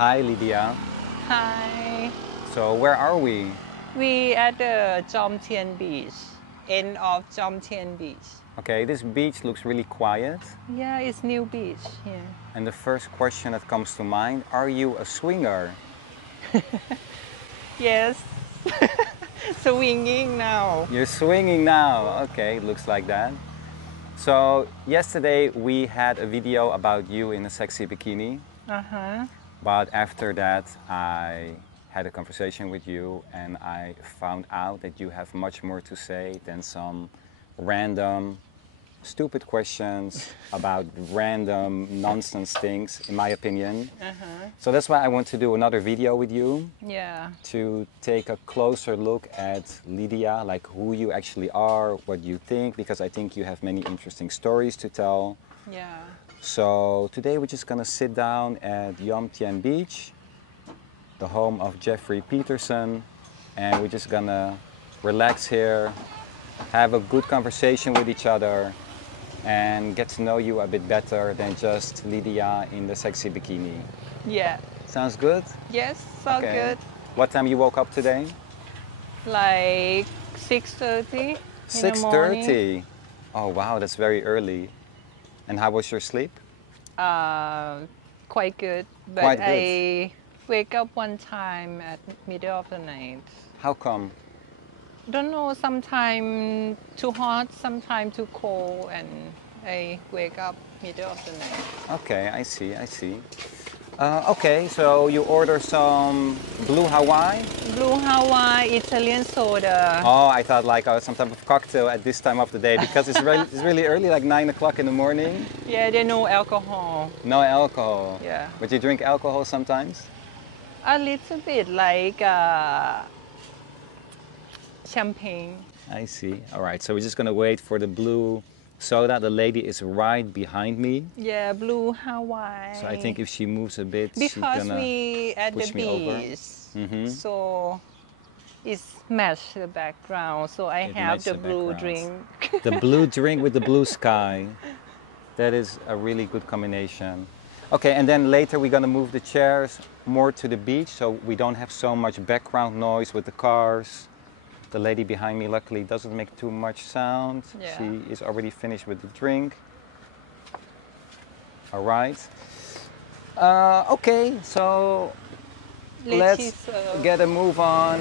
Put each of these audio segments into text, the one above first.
Hi, Lydia. Hi. So where are we? We at the Jomtien beach, end of Jomtien beach. Okay, this beach looks really quiet. Yeah, it's new beach here. And the first question that comes to mind, are you a swinger? Yes, swinging now. You're swinging now. Okay, looks like that. So yesterday we had a video about you in a sexy bikini. Uh-huh. But after that I had a conversation with you and I found out that you have much more to say than some random stupid questions about random nonsense things, in my opinion. So that's why I want to do another video with you Yeah. to take a closer look at Lydia, like who you actually are, what you think, because I think you have many interesting stories to tell. Yeah. So today we're just gonna sit down at Jomtien Beach, the home of Jeffrey Peterson, and we're just gonna relax here, have a good conversation with each other, and get to know you a bit better than just Lydia in the sexy bikini. Yeah. Sounds good? Yes, so good. What time you woke up today? Like 6:30 in the morning. 6:30. Oh wow, that's very early. And how was your sleep? Quite good. But Quite good. I wake up one time at middle of the night. How come? Don't know, sometimes too hot, sometimes too cold, and I wake up middle of the night. Okay, I see, I see. Okay, so you order some blue Hawaii? Blue Hawaii, Italian soda. Oh, I thought like some type of cocktail at this time of the day because it's really early, like 9 o'clock in the morning. Yeah, there's no alcohol. No alcohol. Yeah. But you drink alcohol sometimes? A little bit like champagne. I see. All right, so we're just gonna wait for the blue soda. The lady is right behind me. Yeah, blue Hawaii. So I think if she moves a bit, she's because gonna we at the push me over. beach, so it's match the background. So I It have match the the blue background. drink. The blue drink with the blue sky. That is a really good combination. Okay, and then later we're gonna move the chairs more to the beach so we don't have so much background noise with the cars. The lady behind me luckily doesn't make too much sound. Yeah. She is already finished with the drink. All right. Okay, so let's get a move on.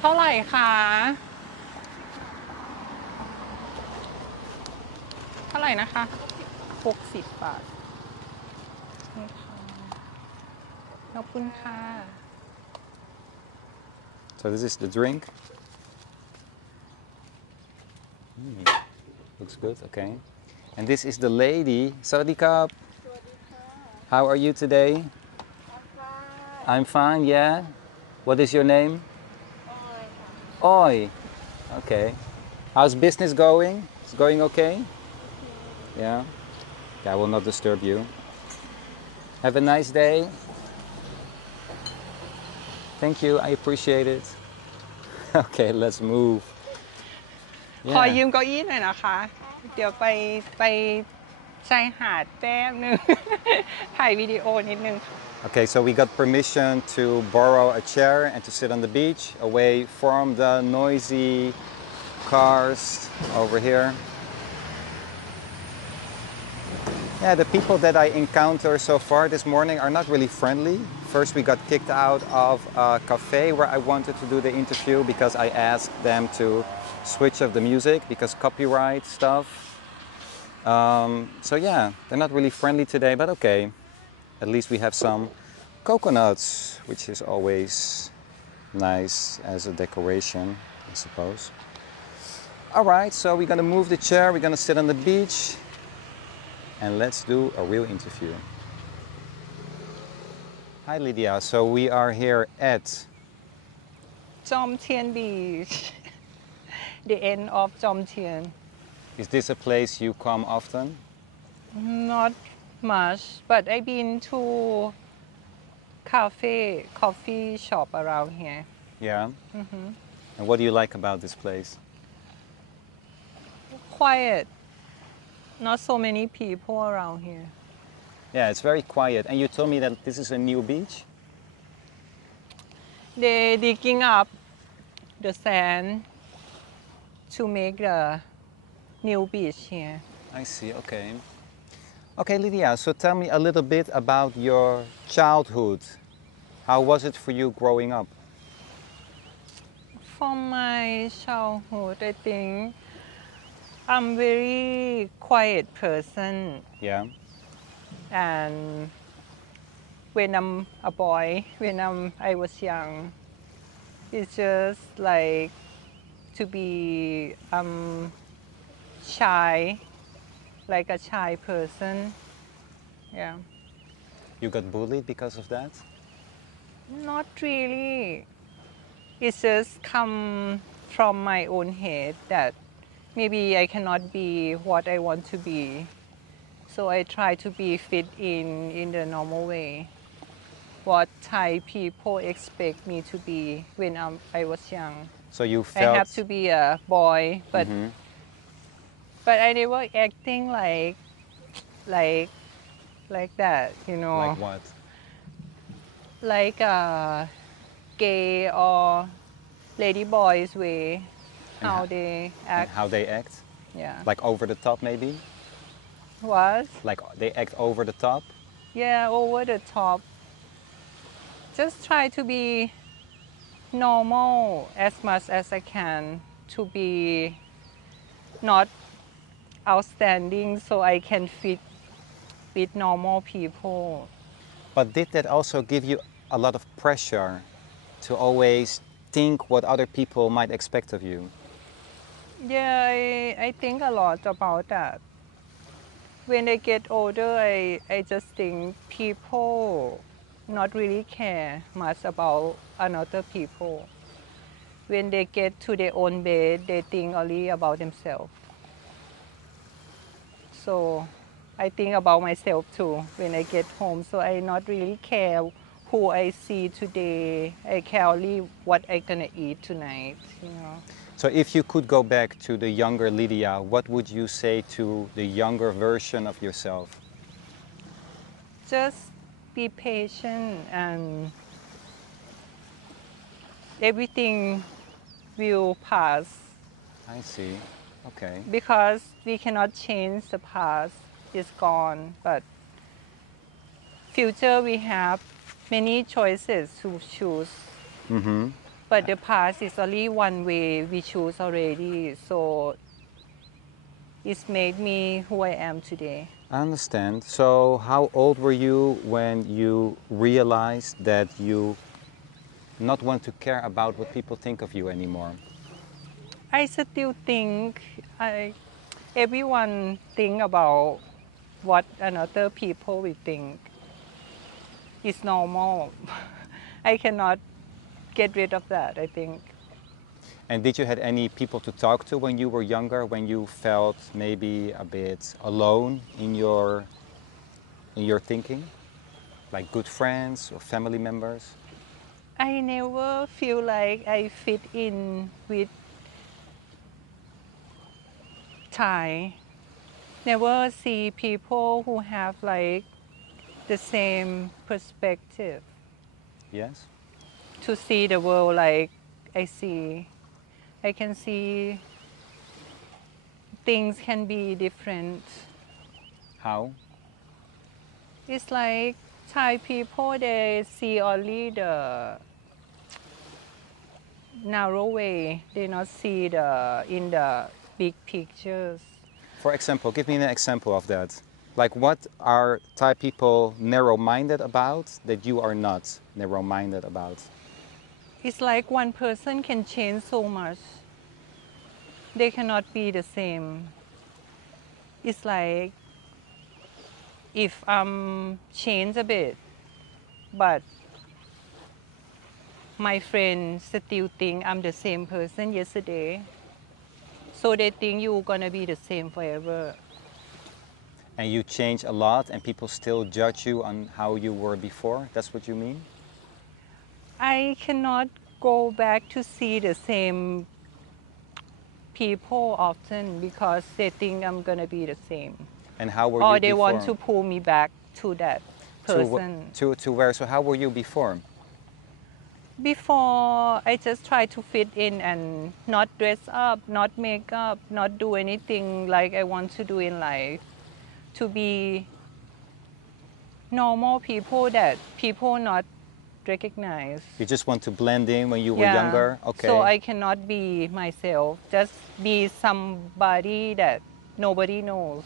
เท่าไหร่คะ เท่าไหร่นะคะ60 บาทนี่ค่ะขอบคุณค่ะ So this is the drink. Looks good, okay. And this is the lady. Sawadee-kap. How are you today? I'm fine. I'm fine, yeah. What is your name? Oi. Oi. Okay. How's business going? It's going okay? Yeah? Yeah, I will not disturb you. Have a nice day. Thank you, I appreciate it. Okay, let's move. ขอยืมเก้าอี้หน่อยนะคะ เดี๋ยวไปชายหาดแป๊บนึง ถ่ายวิดีโอนิดนึงค่ะ Okay, so we got permission to borrow a chair and to sit on the beach away from the noisy cars over here. Yeah, the people that I encountered so far this morning are not really friendly. First, we got kicked out of a cafe where I wanted to do the interview because I asked them to switch off the music because copyright stuff. So yeah, they're not really friendly today, but okay. At least we have some coconuts, which is always nice as a decoration, I suppose. All right, so we're gonna move the chair, we're gonna sit on the beach, and let's do a real interview. Hi Lydia, so we are here at Jomtien beach the end of Jomtien. Is this a place you come often? Not much, but I've been to coffee shop around here. Yeah. And what do you like about this place? Quiet. Not so many people around here. Yeah, it's very quiet. And you told me that this is a new beach? They digging up the sand to make the new beach here. I see, okay. Okay, Lydia, so tell me a little bit about your childhood. How was it for you growing up? From my childhood, I think I'm very quiet person, Yeah, and when I'm a boy, when I was young, it's just like to be shy, like a shy person. Yeah, you got bullied because of that? not really. It's just come from my own head that maybe I cannot be what I want to be. So I try to be fit in the normal way. What Thai people expect me to be when I was young. So you I have felt... to be a boy, but I never acting like like that, you Like know, what? like gay or ladyboys way, And, how they and act. how they act? Yeah, Like over the top maybe? was Like they act over the top? yeah over the top. Just try to be normal as much as I can to be not outstanding so I can fit with normal people. But did that also give you a lot of pressure to always think what other people might expect of you? Yeah, I think a lot about that. When I get older, I just think people not really care much about another people. When they get to their own bed, they think only about themselves. So I think about myself too when I get home. So I not really care who I see today. I care only what I gonna eat tonight, you know. So if you could go back to the younger Lydia, what would you say to the younger version of yourself? Just be patient and everything will pass I see. Okay. because we cannot change the past. It's gone. But future we have many choices to choose. But the past is only one way we choose already. So it's made me who I am today. I understand. So how old were you when you realized that you not want to care about what people think of you anymore? I still think everyone think about what another people will think. It's normal. I cannot get rid of that, I think. And did you had any people to talk to when you were younger, when you felt maybe a bit alone in your thinking? Like good friends or family members? I never feel like I fit in with Thai. Never see people who have like the same perspective Yes? to see the world like I see. I can see things can be different. How? It's like Thai people, they see only the narrow way. They not see the in the big pictures. For example, give me an example of that. Like what are Thai people narrow-minded about that you are not narrow-minded about? It's like one person can change so much. They cannot be the same. It's like if I'm change a bit, but my friends still think I'm the same person yesterday. So they think you're gonna be the same forever. And you change a lot and people still judge you on how you were before? That's what you mean? I cannot go back to see the same people often because they think I'm gonna be the same. And how were Or you they before? want to pull me back to that To, person. to where? So how were you before? Before, I just try to fit in and not dress up, not make up, not do anything like I want to do in life. To be normal people that people not recognize. You just want to blend in when you were Yeah. younger? Okay. So I cannot be myself. Just be somebody that nobody knows.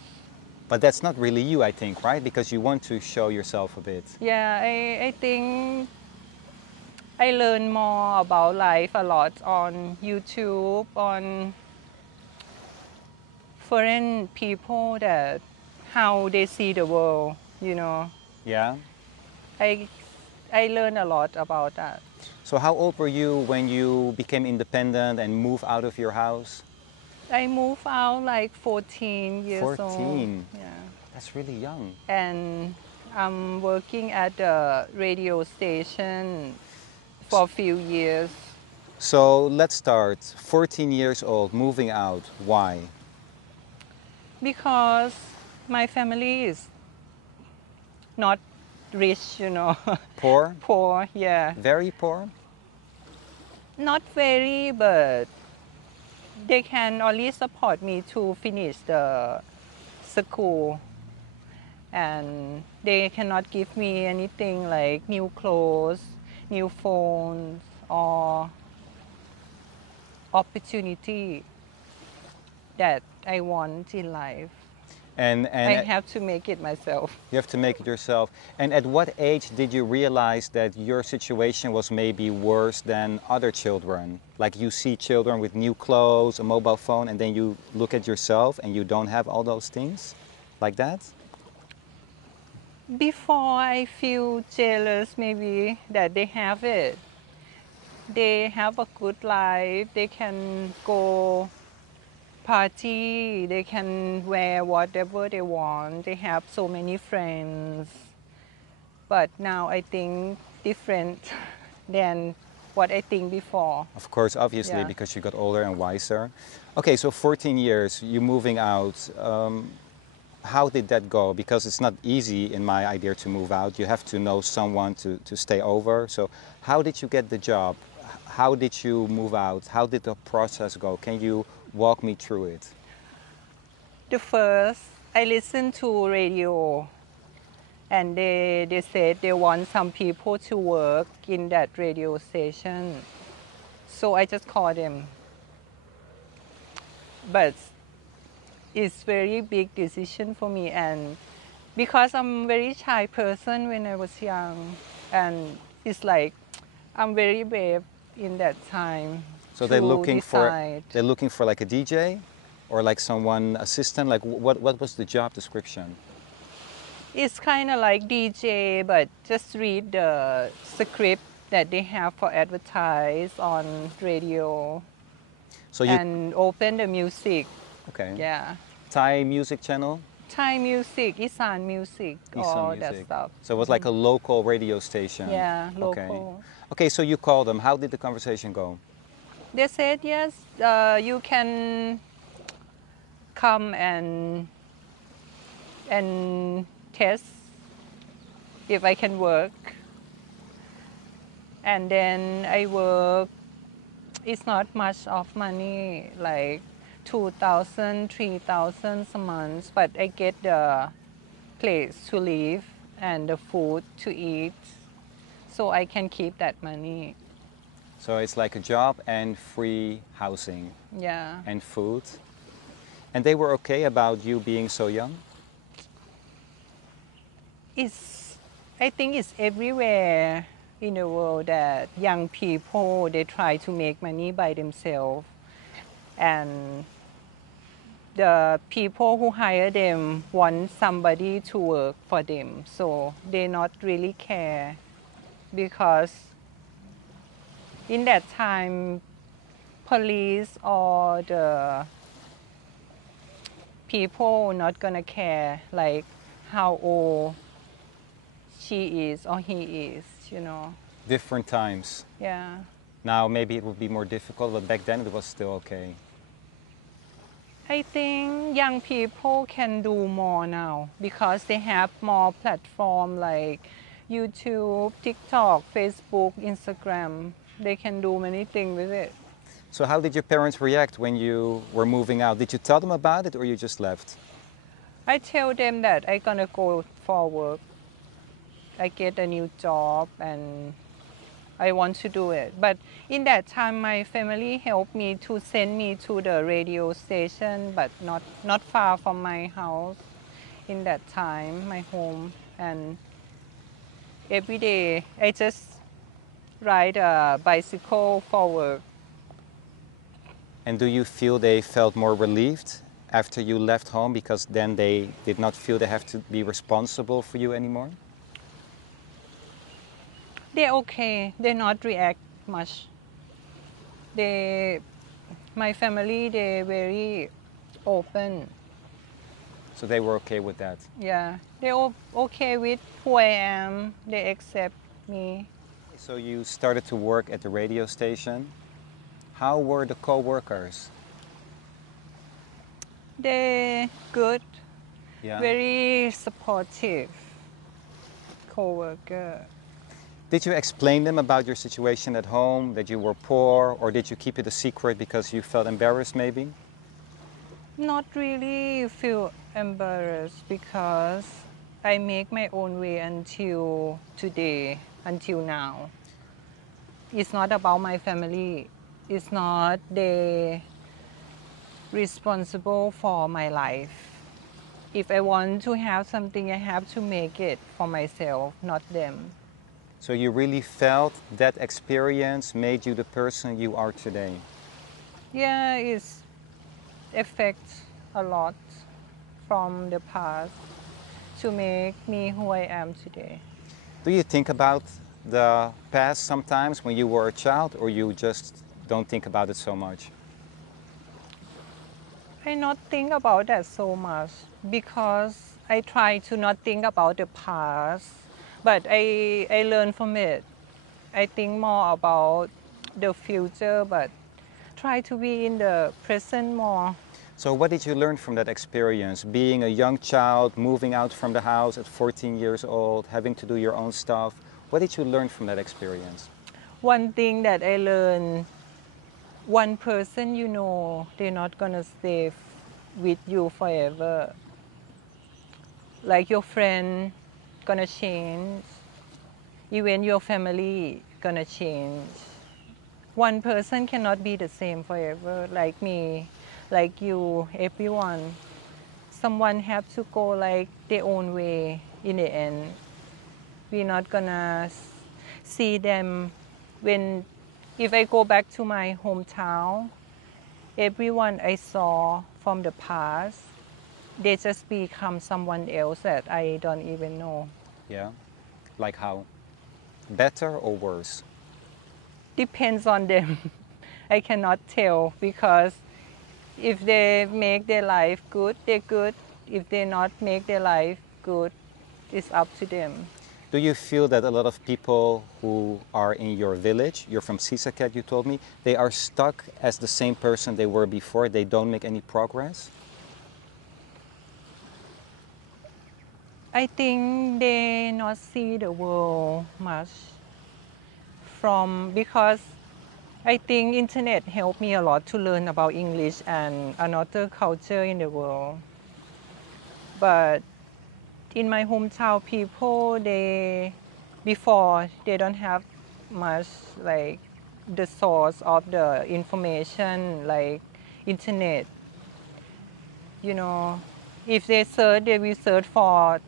But that's not really you, I think, right? Because you want to show yourself a bit. Yeah, I think I learn more about life a lot on YouTube, on foreign people that how they see the world, you know. Yeah? I I learn a lot about that. So how old were you when you became independent and moved out of your house? I moved out like 14 years old. 14. Yeah. That's really young. And I'm working at a radio station for a few years So let's start. 14 years old, moving out. Why? because my family is not rich, you know. Poor? Poor, yeah. Very poor? Not very, but they can only support me to finish the school. And they cannot give me anything like new clothes, new phones, or opportunity that I want in life. And I have to make it myself. you have to make it yourself. And at what age did you realize that your situation was maybe worse than other children? Like you see children with new clothes, a mobile phone, and then you look at yourself and you don't have all those things? Like that? Before I feel jealous maybe that they have it. They have a good life, they can go party, they can wear whatever they want, they have so many friends. But now I think different than what I think before. Of course, obviously, Yeah. because you got older and wiser. Okay, so 14 years, you moving out. How did that go? Because it's not easy, in my idea, to move out. You have to know someone to stay over. So how did you get the job? How did you move out? How did the process go? Can you walk me through it? The first, I listened to radio and they said they want some people to work in that radio station. So I just called them. But it's very big decision for me, and because I'm very shy person when I was young, and it's like I'm very brave in that time So to they're decide. looking for like a DJ or like someone assistant. Like what was the job description? It's kind of like DJ, but just read the script that they have for advertise on radio So you and open the music. okay? Yeah. Thai music channel. Thai music, Isan music, Isan all music. that stuff. So it was like a local radio station. Yeah, Okay. local. Okay, so you called them. How did the conversation go? They said, yes, you can come and test if I can work. And then I work. It's not much of money, like 2,000, 3,000 a month, but I get the place to live and the food to eat, so I can keep that money. So it's like a job and free housing Yeah. and food. And they were okay about you being so young? I think it's everywhere in the world that young people, they try to make money by themselves. And the people who hire them want somebody to work for them. So they not really care, because in that time, police or the people not gonna care like how old she is or he is, you know. Different times. Yeah. Now maybe it would be more difficult, but back then it was still okay. I think young people can do more now because they have more platform like YouTube, TikTok, Facebook, Instagram. They can do many things with it. So how did your parents react when you were moving out? Did you tell them about it or you just left? I tell them that I gonna go for work. I get a new job and I want to do it. But in that time, my family helped me to send me to the radio station, but not far from my house. In that time, my home, and every day I just ride a bicycle for work. And do you feel they felt more relieved after you left home because then they did not feel they have to be responsible for you anymore? They're okay. They not react much. My family, they're very open. So they were okay with that. Yeah, they're okay with who I am. They accept me. So you started to work at the radio station. How were the co-workers? They're good, Yeah. very supportive co-worker. Did you explain them about your situation at home, that you were poor, or did you keep it a secret because you felt embarrassed maybe? Not really feel embarrassed because I make my own way until today, until now. It's not about my family. It's not they responsible for my life. If I want to have something, I have to make it for myself, not them. So you really felt that experience made you the person you are today? Yeah, it's affects a lot from the past to make me who I am today. Do you think about the past sometimes when you were a child, or you just don't think about it so much? I not think about that so much because I try to not think about the past, but I learn from it. I think more about the future, but try to be in the present more. So what did you learn from that experience? Being a young child, moving out from the house at 14 years old, having to do your own stuff. What did you learn from that experience? One thing that I learned, one person you know, they're not gonna stay with you forever. Like your friend gonna change, even your family gonna change. One person cannot be the same forever, like me, like you, everyone. Someone have to go like their own way in the end. We're not gonna see them when, if I go back to my hometown, everyone I saw from the past, they just become someone else that I don't even know. Yeah? Like how? Better or worse? Depends on them. I cannot tell because if they make their life good, they're good. If they not make their life good, it's up to them. Do you feel that a lot of people who are in your village, you're from Sisaket, you told me, they are stuck as the same person they were before, they don't make any progress? I think they not see the world much from, because I think internet helped me a lot to learn about English and another culture in the world. But in my hometown, people, before they don't have much like the source of the information like internet. You know, if they search, they will search for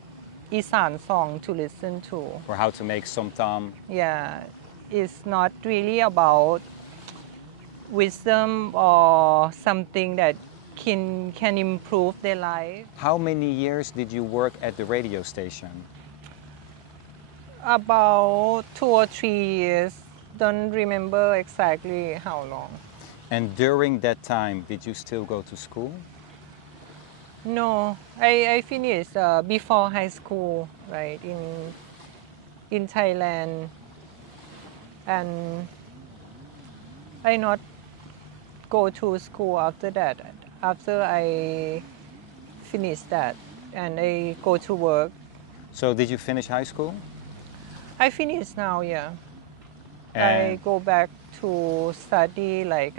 Isan song to listen to. Or how to make somtam? Yeah, it's not really about wisdom or something that can improve their life. How many years did you work at the radio station? About 2 or 3 years. Don't remember exactly how long. And during that time, did you still go to school? No, I finished before high school, right, in Thailand. And I not go to school after that. after I finish that and I go to work. So did you finish high school? I finish now, yeah. I And go back to study like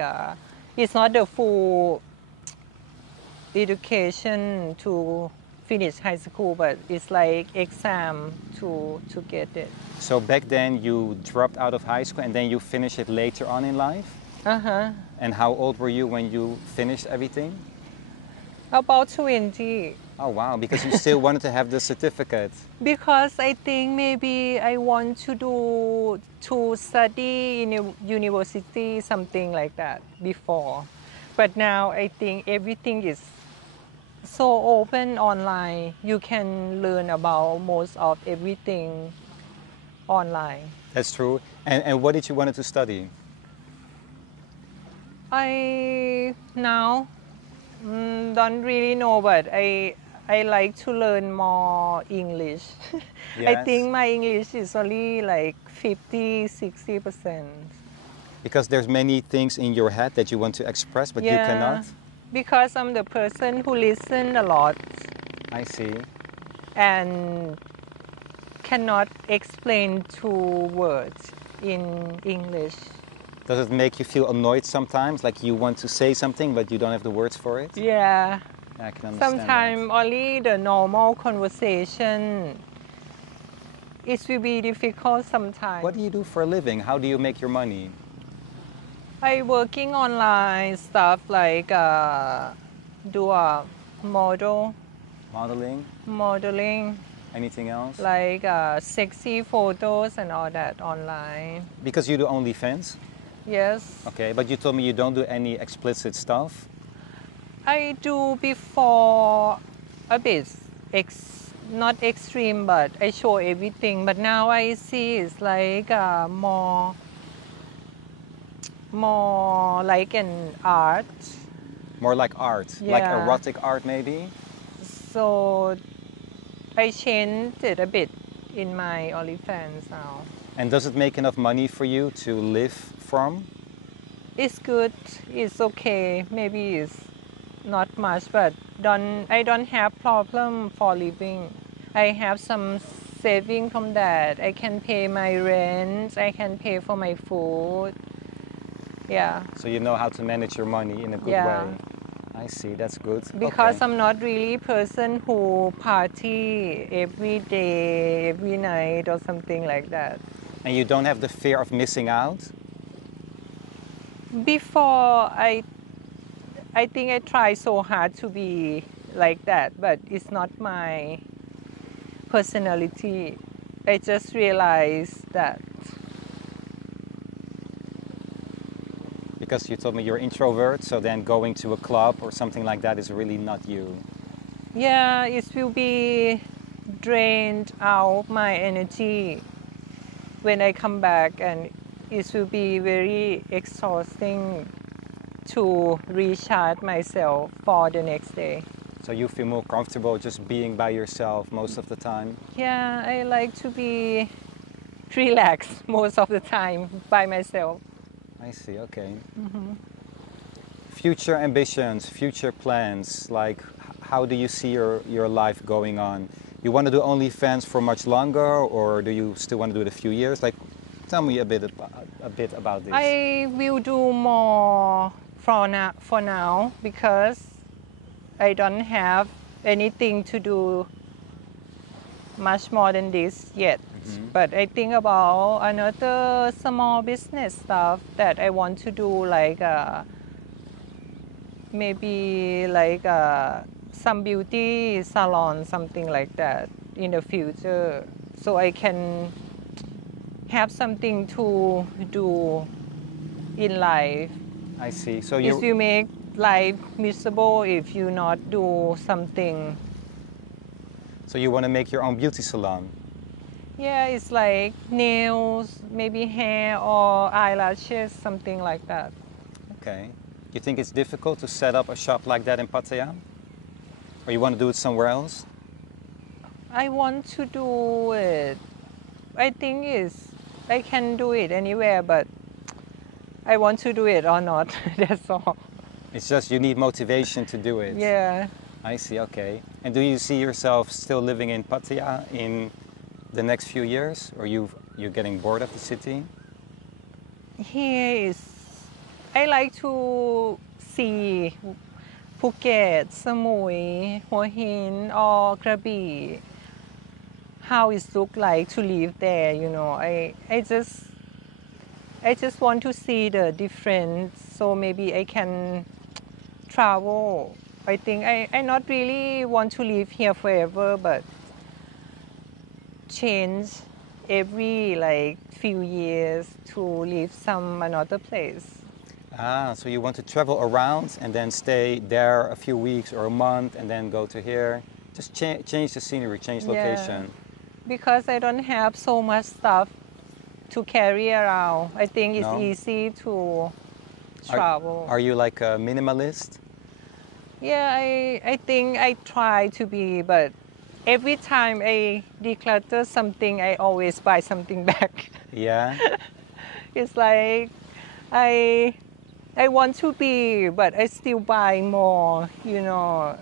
it's not the full education to finish high school, but it's like exam to get it. so back then you dropped out of high school and then you finished it later on in life? Uh-huh. And how old were you when you finished everything? About 20. Oh wow, because you still wanted to have the certificate. Because I think maybe I want to study in a university, something like that before. But now I think everything is so open online. You can learn about most of everything online. That's true. And what did you wanted to study? I now don't really know, but I like to learn more English. I Yes. think my English is only like 50-60%. Because there's many things in your head that you want to express, but you cannot. Because I'm the person who listen a lot I see. and cannot explain two words in English. Does it make you feel annoyed sometimes? Like you want to say something, but you don't have the words for it? Yeah. I can understand Sometimes only the normal conversation, it will be difficult that. sometimes. What do you do for a living? How do you make your money? I working online stuff like do a Modeling? modeling, Anything else? like sexy photos and all that online. Because you do OnlyFans? Yes, Okay, but you told me you don't do any explicit stuff. I do before a bit, not extreme, but I show everything. But now I see it's like more like an art. More like art, like Yeah. erotic art maybe? So I changed it a bit in my OnlyFans now. And does it make enough money for you to live from? It's good. It's okay. Maybe it's not much, but I don't have problem for living. I have some saving from that. I can pay my rent. I can pay for my food. Yeah. So you know how to manage your money in a good Yeah. way. I see, that's good. Because Okay. I'm not really person who party every day, every night or something like that. And you don't have the fear of missing out? Before I think I try so hard to be like that, but it's not my personality. I just realized that. Because you told me you're introvert, so then going to a club or something like that is really not you. Yeah, it will be drained out my energy when I come back, and it will be very exhausting to recharge myself for the next day. So you feel more comfortable just being by yourself most of the time? Yeah, I like to be relaxed most of the time by myself. I see, okay. Future ambitions, future plans, like how do you see your life going on? You want to do OnlyFans for much longer, or do you still want to do it a few years? Like, tell me a bit about this. I will do more for now because I don't have anything to do much more than this yet. But I think about another small business stuff that I want to do, like maybe like some beauty salon, something like that in the future, so I can have something to do in life. I see. So If you make life miserable if you not do something. So you want to make your own beauty salon? Yeah, it's like nails, maybe hair or eyelashes, something like that. Okay. You think it's difficult to set up a shop like that in Pattaya? Or you want to do it somewhere else? I want to do it. I think I can do it anywhere, but I want to do it or not. That's all. It's just you need motivation to do it. Yeah. I see, okay. And do you see yourself still living in Pattaya in the next few years? Or you're getting bored of the city? Here is, I like to see Phuket, Samui, Hua Hin, or Krabi. How it look like to live there, you know. I just want to see the difference, so maybe I can travel. I think I not really want to live here forever, but change every like few years to live some another place. Ah, so you want to travel around and then stay there a few weeks or a month and then go to here. Just change the scenery, change location. Because I don't have so much stuff to carry around. I think it's No? easy to travel. Are you like a minimalist? Yeah, I think I try to be, but every time I declutter something, I always buy something back. Yeah? It's like I want to be, but I still buy more, you know.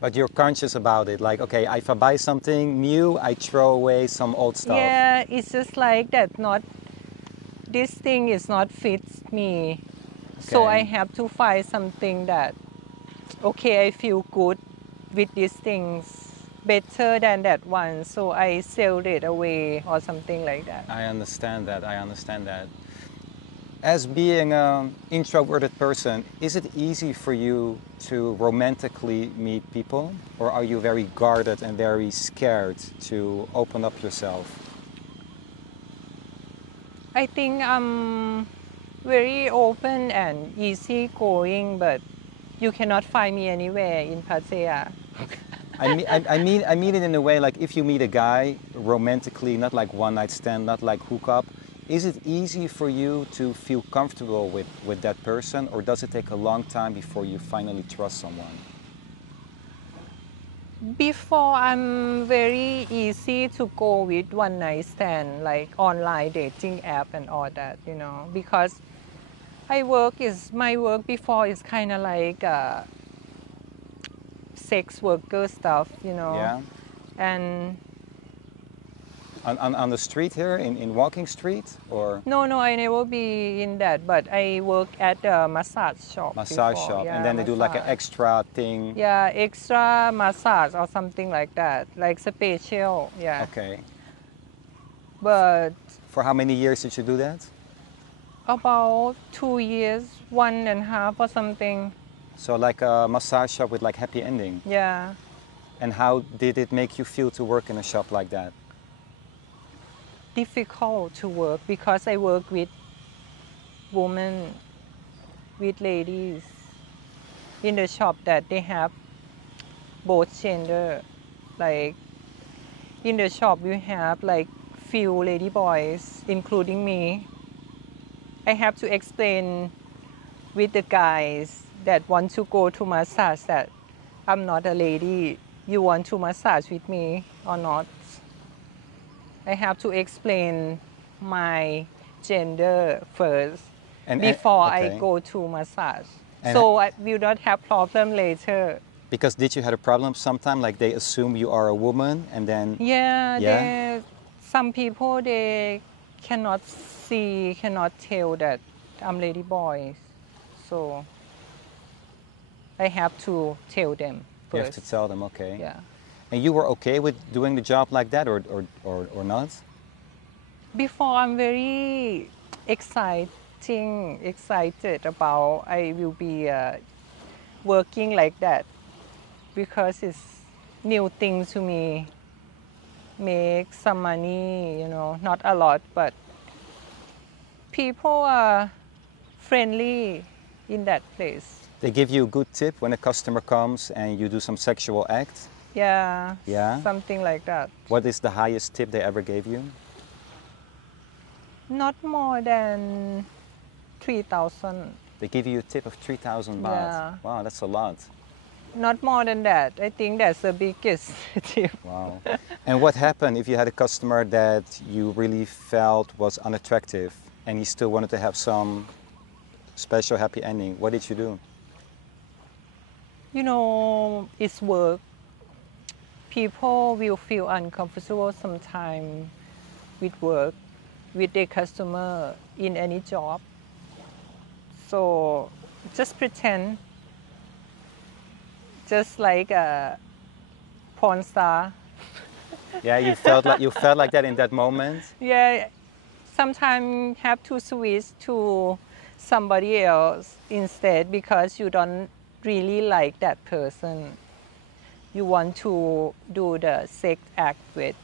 But you're conscious about it. Like, okay, if I buy something new, I throw away some old stuff. Yeah, it's just like that. Not this thing is not fits me, so Okay. I have to find something that okay, I feel good with these things better than that one, so I sell it away or something like that. I understand that. I understand that. As being an introverted person, is it easy for you to romantically meet people? Or are you very guarded and very scared to open up yourself? I think I'm very open and easygoing, but you cannot find me anywhere in Pattaya. I mean it in a way like if you meet a guy romantically, not like one night stand, not like hookup, is it easy for you to feel comfortable with that person, or does it take a long time before you finally trust someone? Before, I'm very easy to go with one night stand, like online dating app and all that, you know, because my work before is kind of like sex worker stuff, you know. Yeah? And On the street here, in walking street, or no, I never be in that, but I work at a massage shop. massage before. shop, Yeah, and then they do like an massage. extra thing? Yeah, extra massage or something like that, like special. Yeah. Okay. But For how many years did you do that? about 2 years, 1.5 or something. So like a massage shop with like happy ending. Yeah. And how did it make you feel to work in a shop like that? Difficult to work because I work with women, with ladies in the shop that they have both gender. Like in the shop you have like few ladyboys, including me. I have to explain with the guys that want to go to massage that I'm not a lady. You want to massage with me or not? I have to explain my gender first before I okay. go to massage. And So I will not have problem later. Because did you have a problem sometime, like they assume you are a woman and then... Yeah, some people they cannot tell that I'm lady boy. So I have to tell them first. You have to tell them, okay. Yeah. And you were okay with doing the job like that or not? Before I'm very excited about I will be working like that because it's new thing to me. Make some money, you know, not a lot, but people are friendly in that place. They give you a good tip when a customer comes and you do some sexual act? Yeah, Yeah? something like that. What is the highest tip they ever gave you? Not more than 3,000. They give you a tip of 3,000 baht. Yeah. Wow, that's a lot. Not more than that. I think that's the biggest tip. Wow. And what happened if you had a customer that you really felt was unattractive and he still wanted to have some special happy ending? What did you do? You know, it's work. People will feel uncomfortable sometimes with work, with their customer in any job. So just pretend, just like a porn star. Yeah, you felt like that in that moment. Yeah, sometimes have to switch to somebody else instead because you don't really like that person. You want to do the sex act with.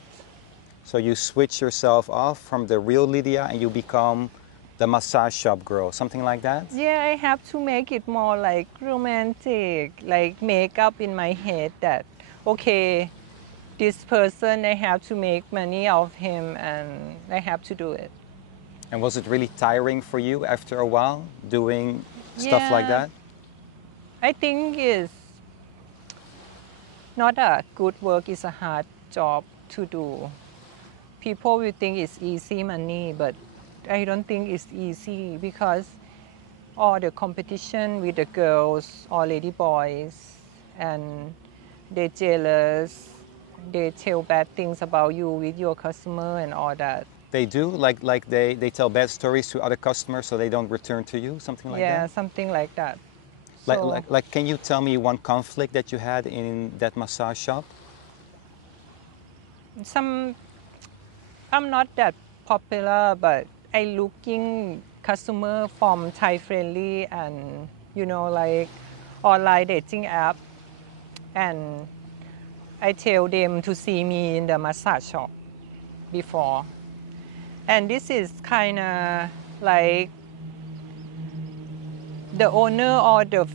So you switch yourself off from the real Lydia and you become the massage shop girl, something like that? Yeah, I have to make it more like romantic, like make up in my head that, okay, this person, I have to make money of him and I have to do it. And was it really tiring for you after a while doing stuff like Yeah, that? I think it's not a good work, it's a hard job to do. People will think it's easy money, but I don't think it's easy because all the competition with the girls or lady boys and they're jealous, they tell bad things about you with your customer and all that. They do? Like they tell bad stories to other customers so they don't return to you, something like Yeah, that? something like that. Like, So like, can you tell me one conflict that you had in that massage shop? some I'm not that popular, but I looking customer from Thai friendly and like online dating app, and I tell them to see me in the massage shop before. And this is kind of like the owner or the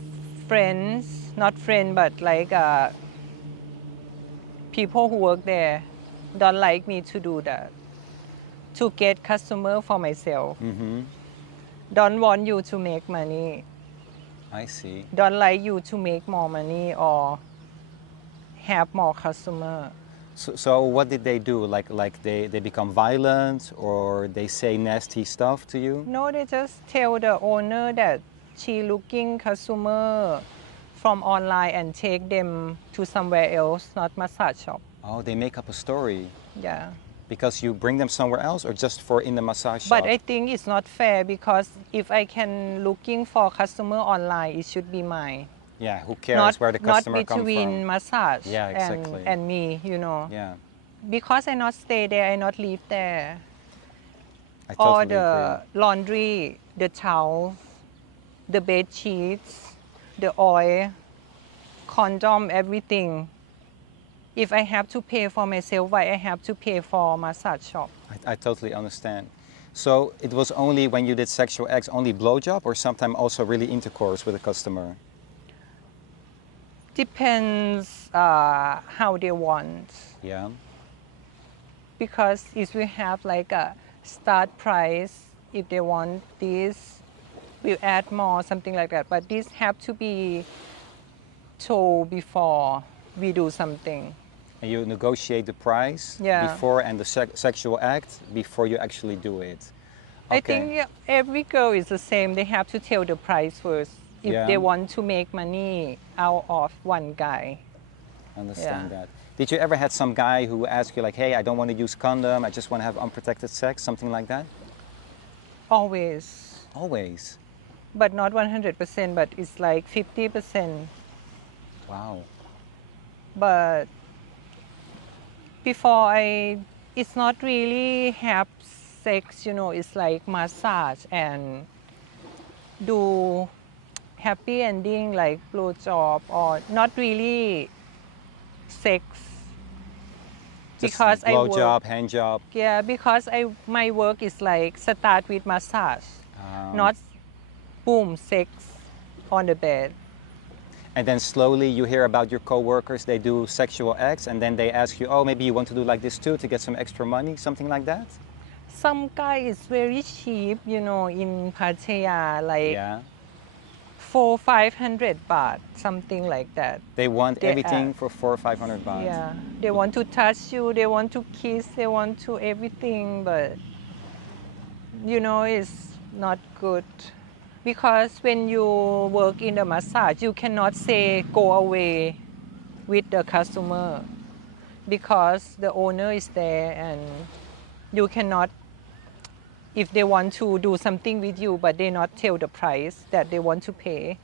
friends, not friend, but like people who work there don't like me to do that. To get customer for myself. Don't want you to make money. I see. Don't like you to make more money or have more customer. So what did they do? Like they become violent or they say nasty stuff to you? No, they just tell the owner that she looking customer from online and take them to somewhere else, not massage shop. Oh, they make up a story Yeah. because you bring them somewhere else or just for in the massage shop? But I think it's not fair because if I can looking for customer online, it should be mine. Yeah, who cares where the customer not comes between from? massage Yeah, exactly. and me, Yeah, Because I not stay there, I not live there. I All totally the agree. laundry, the towels, the bed sheets, the oil, condom, everything. If I have to pay for myself, why I have to pay for massage shop? I totally understand. So it was only when you did sexual acts, only blowjob or sometimes also really intercourse with a customer? Depends how they want. Yeah. Because if we have like a start price, if they want this, we'll add more, something like that. But this have to be told before we do something. And you negotiate the price Yeah. before and the sexual act before you actually do it. Okay. I think every girl is the same. They have to tell the price first if Yeah. they want to make money out of one guy. Understand Yeah. that. Did you ever had some guy who asked you like, hey, I don't want to use condom, I just want to have unprotected sex, something like that? Always. Always. But not 100%, but it's like 50%. Wow. But before it's not really have sex, it's like massage and do happy ending like blowjob or not really sex. Just Because I blow work, job, hand job. yeah, because my work is like start with massage, not boom sex on the bed. And then slowly you hear about your coworkers, they do sexual acts and then they ask you, oh, maybe you want to do like this too to get some extra money, something like that? Some guy is very cheap, in Pattaya, like Yeah. 400-500 baht, something like that. They want They everything ask. for 400 or 500 baht. Yeah, they want to touch you, they want to kiss, they want to everything, but it's not good. Because when you work in the massage, you cannot say go away with the customer because the owner is there and you cannot, if they want to do something with you but they not tell the price that they want to pay,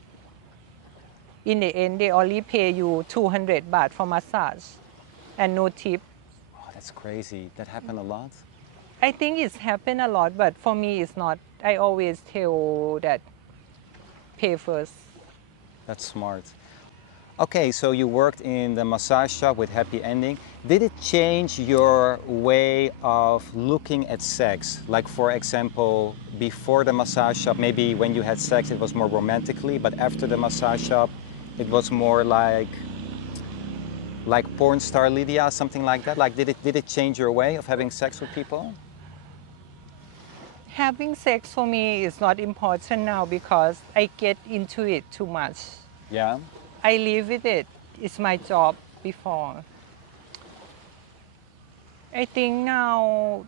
in the end they only pay you 200 baht for massage and no tip. Oh, that's crazy. That happened a lot? I think it's happened a lot, but for me it's not. I always tell that pay first. That's smart. Okay, so you worked in the massage shop with happy ending. Did it change your way of looking at sex? Like, for example, before the massage shop, maybe when you had sex it was more romantically, but after the massage shop it was more like porn star Lydia, something like that? Like, did it change your way of having sex with people? Having sex for me is not important now because I get into it too much. Yeah. I live with it. It's my job before. I think now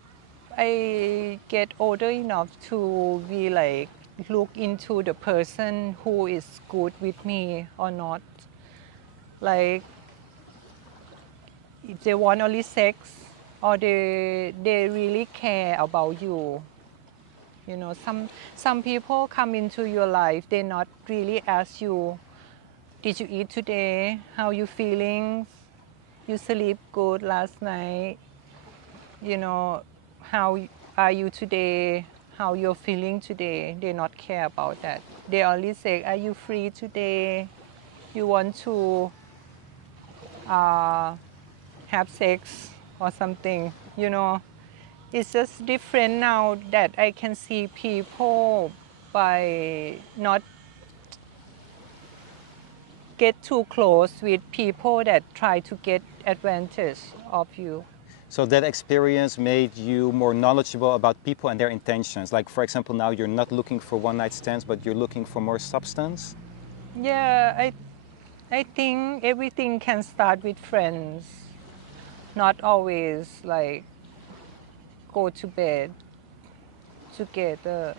I get older enough to be like look into the person who is good with me or not. Like if they want only sex or they really care about you. You know, some people come into your life, they not really ask you, did you eat today? How you feeling? You sleep good last night? You know, how are you today? How you're feeling today? They not care about that. They only say, are you free today? You want to have sex or something, you know. It's just different now that I can see people by not get too close with people that try to get advantage of you. So that experience made you more knowledgeable about people and their intentions. Like, for example, now you're not looking for one night stands, but you're looking for more substance. Yeah, I think everything can start with friends, not always like go to bed together.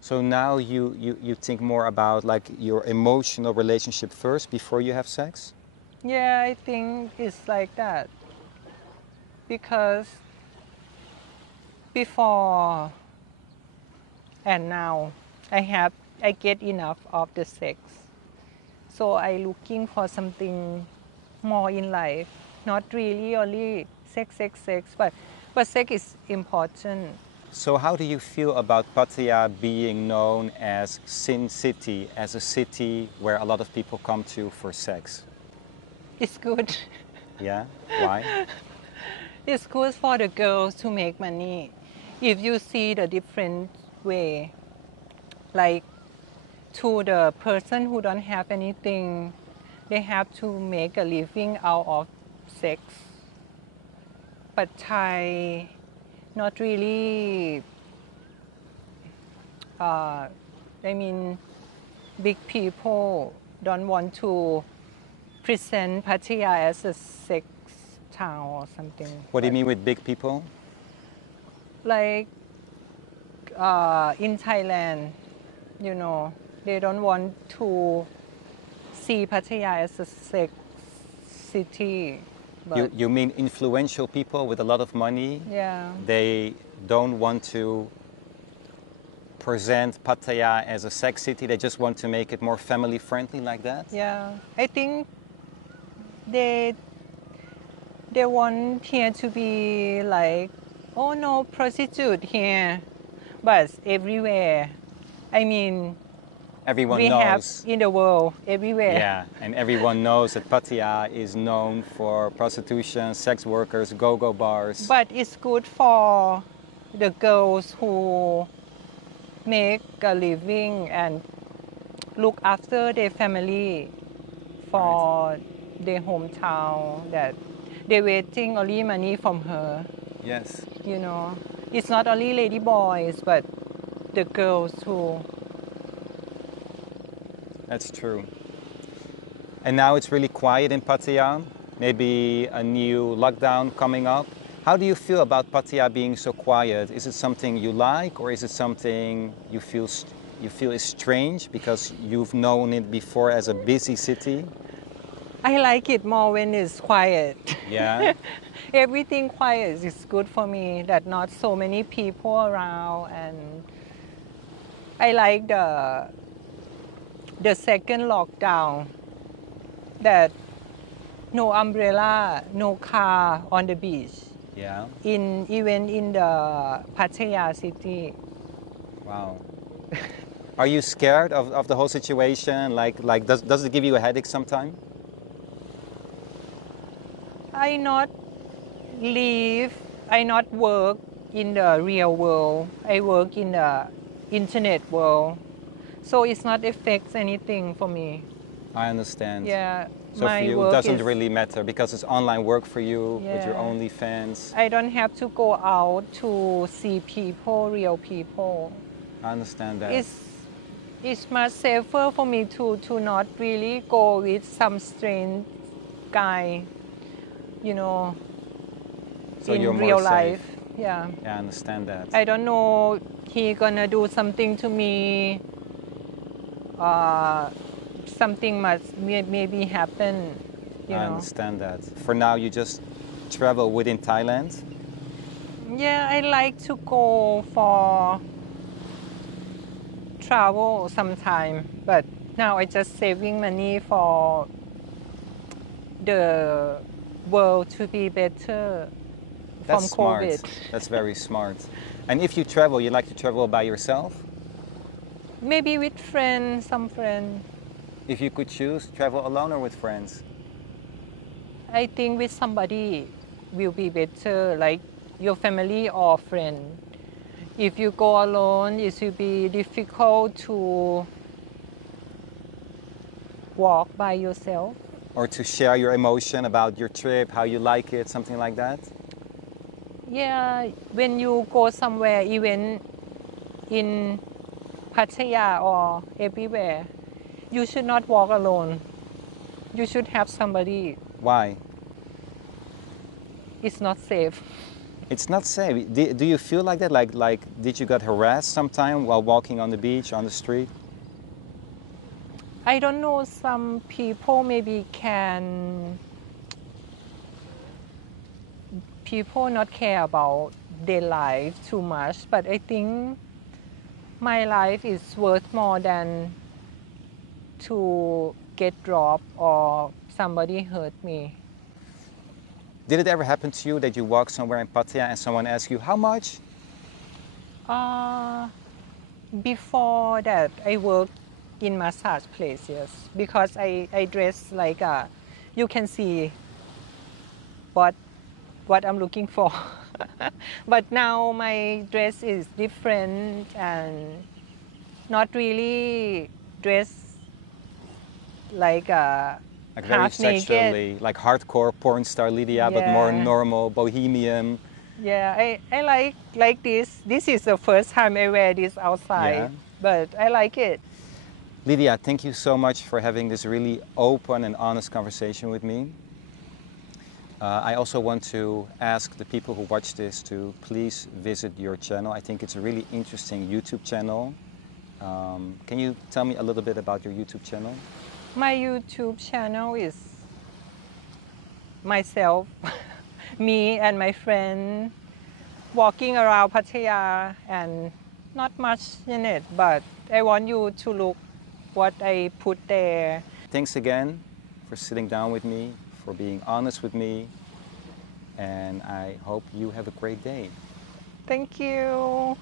So now you think more about like your emotional relationship first before you have sex? Yeah, I think it's like that because before and now I get enough of the sex, so I looking for something more in life, not really only sex, but sex is important. So how do you feel about Pattaya being known as Sin City, as a city where a lot of people come to for sex? It's good. Yeah? Why? It's good for the girls to make money. If you see the different way, like to the person who don't have anything, they have to make a living out of sex. But Thai, not really, I mean, big people don't want to present Pattaya as a sex town or something. What do you mean with big people? Like in Thailand, you know, they don't want to see Pattaya as a sex city. But You mean influential people with a lot of money? yeah, They don't want to present Pattaya as a sex city, they just want to make it more family friendly like that? yeah. I think they they want here to be like, oh no, prostitute here, but everywhere. I mean, Everyone we have knows. in the world everywhere. Yeah, and everyone knows that Pattaya is known for prostitution, sex workers, go-go bars. But it's good for the girls who make a living and look after their family for their hometown, that they're waiting only money from her. Yes. You know, it's not only ladyboys, but the girls who. That's true. And now it's really quiet in Pattaya. Maybe a new lockdown coming up. How do you feel about Pattaya being so quiet? Is it something you like or is it something you feel you feel is strange because you've known it before as a busy city? I like it more when it's quiet. Yeah. Everything quiet is good for me, that not so many people around, and I like the second lockdown, that no umbrella, no car on the beach. Yeah. Even in the Pattaya city. Wow. Are you scared of the whole situation? Like does it give you a headache sometime? I not live, I not work in the real world. I work in the internet world. So it's not affects anything for me. I understand. Yeah, So for my you, it work doesn't is, really matter because it's online work for you with your Yeah. OnlyFans. I don't have to go out to see people, real people. I understand that. It's much safer for me to not really go with some strange guy, you know, So you're in more real safe. life. Yeah. Yeah, I understand that. I don't know he gonna do something to me. Something must maybe happen, you I know. understand that. For now, you just travel within Thailand. Yeah, I like to go for travel sometime, but now I just saving money for the world to be better from That's smart. COVID. That's very smart. And if you travel, you like to travel by yourself? Maybe with friends, some friends. If you could choose, travel alone or with friends? I think with somebody will be better, like your family or friend. If you go alone, it will be difficult to walk by yourself. Or to share your emotion about your trip, how you like it, something like that? Yeah, when you go somewhere, even in Pattaya or everywhere, you should not walk alone. You should have somebody. Why? It's not safe. It's not safe. Do you feel like that? Like, did you get harassed sometime while walking on the beach, on the street? I don't know, some people maybe can, people not care about their life too much, but I think my life is worth more than to get dropped or somebody hurt me. Did it ever happen to you that you walk somewhere in Pattaya and someone asks you, how much? Before that, I worked in massage place, yes, because I dress like you can see what I'm looking for. But now my dress is different and not really dress like Like very half naked. sexually, like hardcore porn star Lydia, but more Yeah. normal, bohemian. Yeah, I like this. This is the first time I wear this outside, Yeah. but I like it. Lydia, thank you so much for having this really open and honest conversation with me. I also want to ask the people who watch this to please visit your channel. I think it's a really interesting YouTube channel. Can you tell me a little bit about your YouTube channel? My YouTube channel is myself, me and my friend walking around Pattaya, and not much in it, but I want you to look what I put there. Thanks again for sitting down with me, for being honest with me, and I hope you have a great day. Thank you.